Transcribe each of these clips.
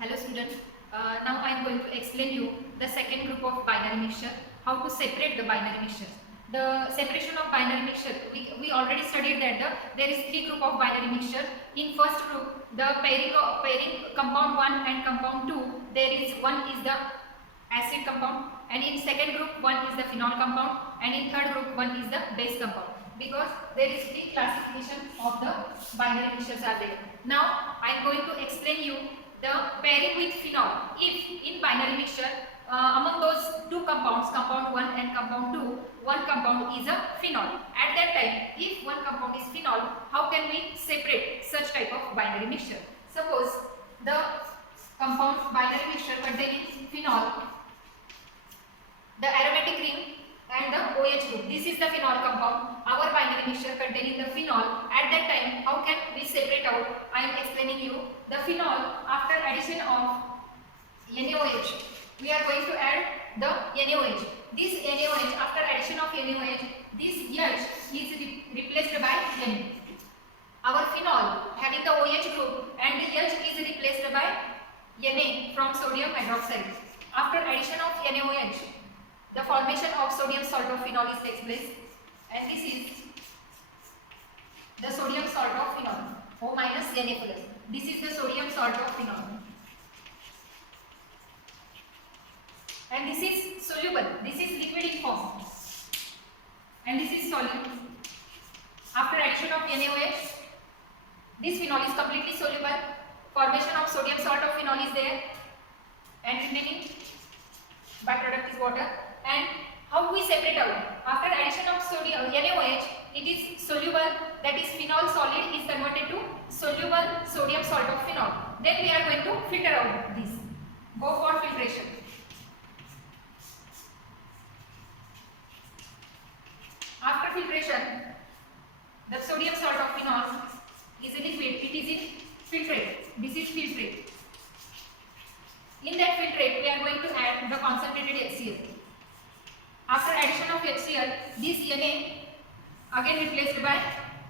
Hello students, now I am going to explain you the second group of binary mixture, how to separate the binary mixtures. The separation of binary mixture, we already studied that there is three group of binary mixture. In first group, the pairing compound 1 and compound 2, there is one is the acid compound, and in second group one is the phenol compound, and in third group one is the base compound, because there is three classification of the binary mixtures are there. Now I am going to explain you the pairing with phenol. If in binary mixture among those two compounds, compound 1 and compound 2, one compound is a phenol. At that time, if one compound is phenol, how can we separate such type of binary mixture? Suppose the compound binary mixture containing phenol, the aromatic ring and the OH group. This is the phenol compound, our binary mixture containing the phenol. At that time, how can we separate out? I am explaining you the phenol. After addition of NaOH, we are going to add the NaOH. This NaOH, after addition of NaOH, this H is replaced by Na. Our phenol having the OH group and the H is replaced by Na from sodium hydroxide. After addition of NaOH, the formation of sodium salt of phenol is takes place, and this is the sodium salt of phenol, O minus Na plus. This is the sodium salt of phenol, and this is soluble. This is liquid in form, and this is solid. After addition of NaOH, this phenol is completely soluble. Formation of sodium salt of phenol is there, and remaining byproduct is water. And how we separate out? After addition of sodium NaOH, it is soluble, that is phenol solid is converted to soluble sodium salt of phenol. Then we are going to filter out this. Go for filtration. After filtration, the sodium salt of phenol is a liquid. It is in filtrate. This is filtrate. In that filtrate, we are going to add the concentrated HCl. After addition of HCl, this Na again replaced by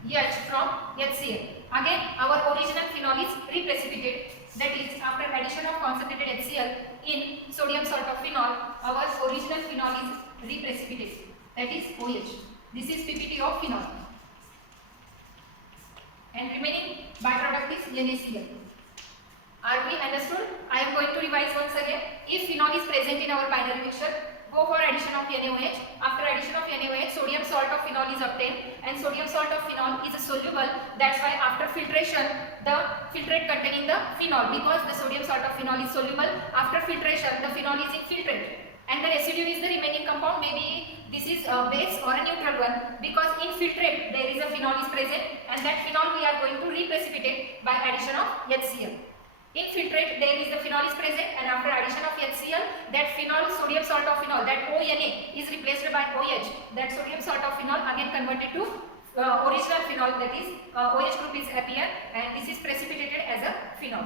H from HCl. Again, our original phenol is reprecipitate. That is, after addition of concentrated HCl in sodium salt of phenol, our original phenol is reprecipitate. That is OH. This is PPT of phenol. And remaining byproduct is NaCl. Are we understood? I am going to revise once again. If phenol is present in our binary mixture, go for addition of NaOH. After addition of NaOH, sodium salt of phenol is obtained, and sodium salt of phenol is soluble. That's why after filtration, the filtrate containing the phenol, because the sodium salt of phenol is soluble, after filtration, the phenol is in filtrate, and the residue is the remaining compound. Maybe this is a base or a neutral one, because in filtrate there is a phenol is present, and that phenol we are going to reprecipitate by addition of HCl. In filtrate, there is the phenol is present, and after addition of HCl, that phenol, sodium salt of phenol, that ONA is replaced by OH. That sodium salt of phenol again converted to original phenol, that is OH group is appear, and this is precipitated as a phenol.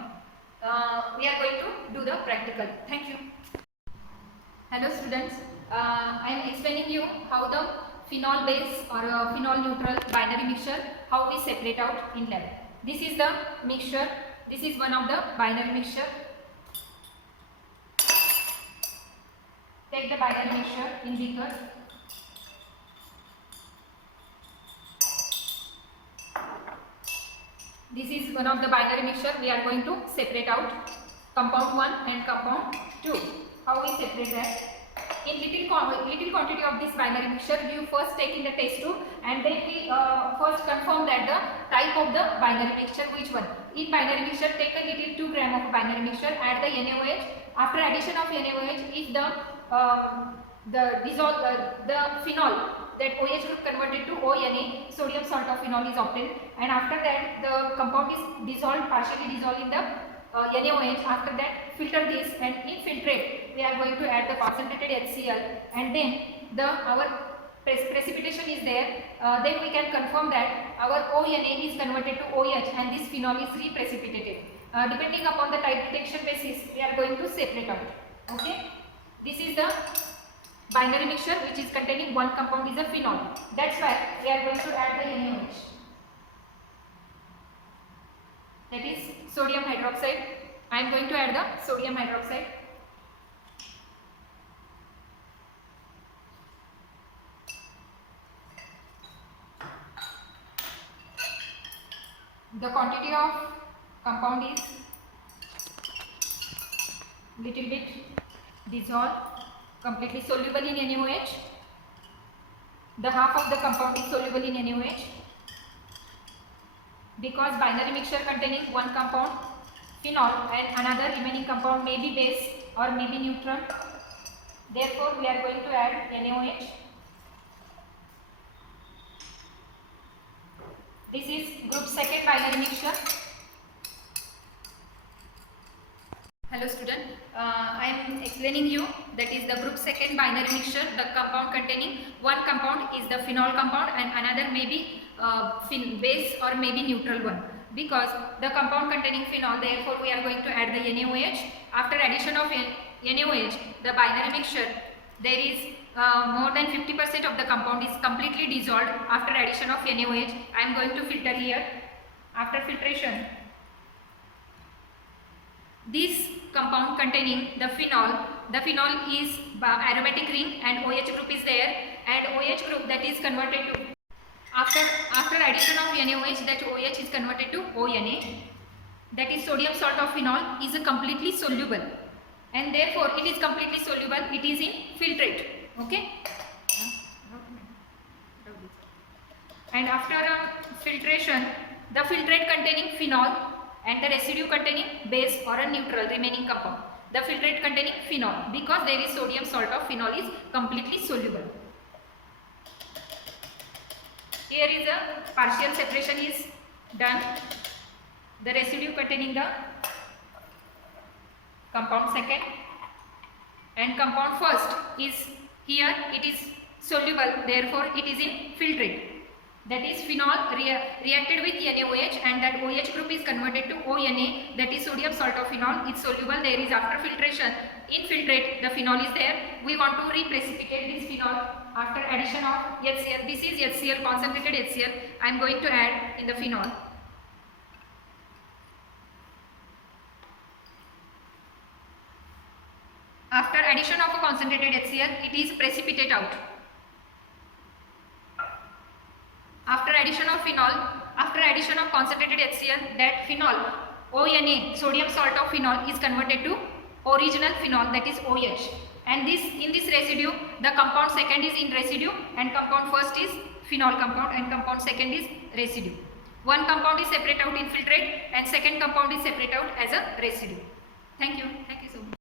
We are going to do the practical. Thank you. Hello students, I am explaining you how the phenol base or phenol neutral binary mixture, how we separate out in lab. This is the mixture. This is one of the binary mixture. Take the binary mixture in beaker. This is one of the binary mixture. We are going to separate out compound 1 and compound 2. How we separate that? In little quantity of this binary mixture, you first take in the test tube, and then we first confirm that the type of the binary mixture, which one. In binary mixture, take a little 2 gram of binary mixture, add the NaOH. After addition of NaOH, if the phenol, that OH group converted to ONA, sodium salt of phenol is obtained, and after that the compound is dissolved, partially dissolved in the NaOH. After that, filter this, and in filtrate we are going to add the concentrated HCl, and then our precipitation is there. Then we can confirm that our ONA is converted to OH, and this phenol is reprecipitated. Depending upon the type detection basis, we are going to separate out. Okay, this is the binary mixture which is containing one compound is a phenol. That's why we are going to add the NaOH. That is sodium hydroxide. I am going to add the sodium hydroxide. The quantity of compound is little bit dissolved, completely soluble in NaOH. The half of the compound is soluble in NaOH. Because binary mixture containing one compound phenol and another remaining compound may be base or may be neutral, therefore we are going to add NaOH. This is group second binary mixture. Hello student, I am explaining you that is the group second binary mixture. The compound containing one compound is the phenol compound and another may be base or may be neutral one. Because the compound containing phenol, therefore we are going to add the NaOH. After addition of NaOH, the binary mixture, there is more than 50% of the compound is completely dissolved. After addition of NaOH, I am going to filter here. After filtration, this compound containing the phenol is aromatic ring and OH group is there, and OH group that is converted to, after addition of NaOH, that OH is converted to ONA, that is sodium salt of phenol is completely soluble, and therefore it is completely soluble, it is in filtrate. Okay, and after filtration, the filtrate containing phenol and the residue containing base or a neutral remaining compound. The filtrate containing phenol, because there is sodium salt of phenol is completely soluble. Here is a partial separation is done. The residue containing the compound second and compound first is here, it is soluble, therefore it is in filtrate. That is phenol reacted with NaOH and that OH group is converted to ONA, that is sodium salt of phenol is soluble. There is after filtration, in filtrate the phenol is there. We want to reprecipitate this phenol after addition of HCl. This is HCl, concentrated HCl. I am going to add in the phenol. After addition of a concentrated HCl, it is precipitate out. After addition of phenol, after addition of concentrated HCl, that phenol, ONA, sodium salt of phenol is converted to original phenol, that is OH. And this, in this residue, the compound second is in residue and compound first is phenol compound and compound second is residue. One compound is separate out in filtrate and second compound is separate out as a residue. Thank you so much.